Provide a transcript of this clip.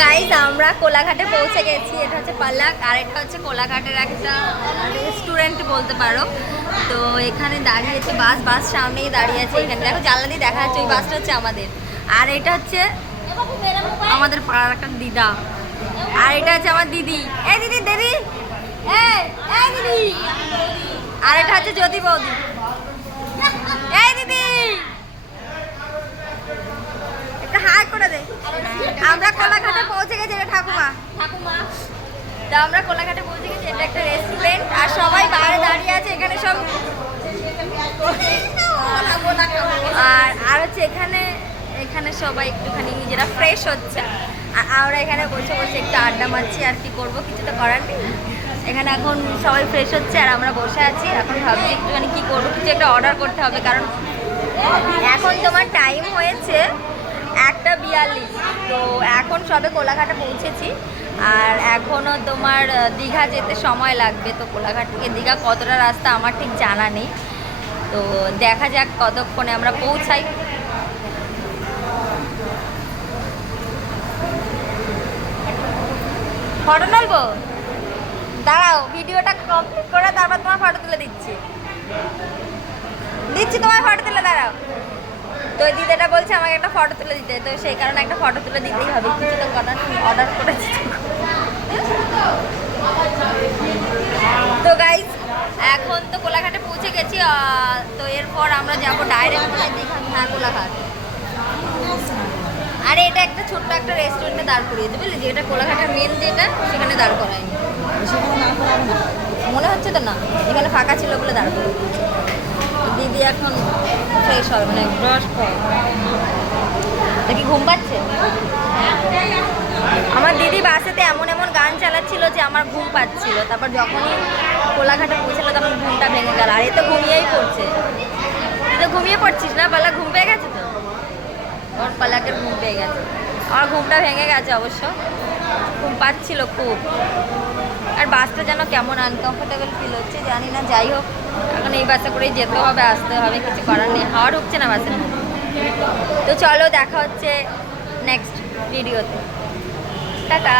Guys আমরা কোলাঘাটে পৌঁছে গেছি। এটা হচ্ছে পাল্লাক আর এটা হচ্ছে কোলাঘাটের একটা রেস্টুরেন্ট বলতে পারো। তো এখানে দাঁড়িয়েছে বাস সামনেই দাঁড়িয়ে আছে। এখানে দেখো জানলা দিয়ে দেখা যাচ্ছে ওই বাসটা হচ্ছে আমাদের। আর এটা হচ্ছে আমাদের পাড়ার একটা দিদা। আর এটা হচ্ছে আমার দিদি। এই দিদি দিদি এই দিদি। আর এটা হচ্ছে জ্যোতি বৌদি। এই দিদি একটা হাই করে দে। আমরা কোলাঘাটে পৌঁছে গেছি। এটা ঠাকুমা তো আমরা কোলাঘাটে পৌঁছে গেছি। এটা একটা রেস্টুরেন্ট আর সবাই বাইরে দাঁড়িয়ে আছে। এখানে সব আর হচ্ছে এখানে সবাই একটুখানি নিজেরা ফ্রেশ হচ্ছে। আর আমরা এখানে বসে বসে একটু আড্ডা মারছি। আর কি করবো, কিছু তো করার নেই। এখানে এখন সবাই ফ্রেশ হচ্ছে আর আমরা বসে আছি। এখন ভাবছি একটুখানি কী করবো, কিছু একটা অর্ডার করতে হবে। কারণ এখন তোমার টাইম হয়েছে 1:42। তো এখন সবে কোলাঘাটে পৌঁছেছি আর এখনও তোমার দীঘা যেতে সময় লাগবে। তো কোলাঘাট থেকে দীঘা কতটা রাস্তা আমার ঠিক জানা নেই। তো দেখা যাক কতক্ষণে আমরা পৌঁছাই। ফটো তুলবো, দাঁড়াও ভিডিওটা কমপ্লিট করে তারপর তোমার ফটো তুলে দিচ্ছি তোমার ফটো তুলে দাঁড়াও। তো দিদিটা বলছে আমাকে একটা ফটো তুলে দিতে। তো সেই কারণে একটা ফটো তুলে দিতেই হবে, কিছু তো করার অর্ডার করেছি। তো গাইজ এখন তো কোলাঘাটে পৌঁছে গেছি। তো এরপর আমরা যাবো ডাইরেক্ট দীঘা। হ্যাঁ কোলাঘাট। আরে এটা একটা ছোট্ট একটা রেস্টুরেন্টে দাঁড় করিয়েছে বুঝলি, যেটা কোলাঘাটের মেন যেটা সেখানে দাঁড় করায়নি। মনে হচ্ছে তো না, এখানে ফাঁকা ছিল বলে দাঁড় করে দিদি এখন ফ্রেশ হবে, মানে ব্রাশ করে। কি ঘুম পাচ্ছে? আমার দিদি বাসেতে এমন গান চালাচ্ছিল যে আমার ঘুম পাচ্ছিল। তারপর যখনই কোলাঘাটে পৌঁছালো তখন ঘুমটা ভেঙে গেল। আর এ তো ঘুমিয়েই পড়ছে। তুই তো ঘুমিয়ে পড়ছিস না? পাল্লা ঘুম পেয়ে গেছে তো? আমার পাল্লাকের ঘুম পেয়ে গেছে। আমার ঘুমটা ভেঙে গেছে অবশ্য, ঘুম পাচ্ছিল খুব। আর বাসটা যেন কেমন আনকমফোর্টেবল ফিল হচ্ছে জানি না। যাই হোক এখন এই বাসে করেই যেতে হবে, আসতে হবে, কিছু করার নেই। হাওয়া ঢুকছে না বাসের মধ্যে। তো চলো দেখা হচ্ছে নেক্সট ভিডিওতে। টাটা।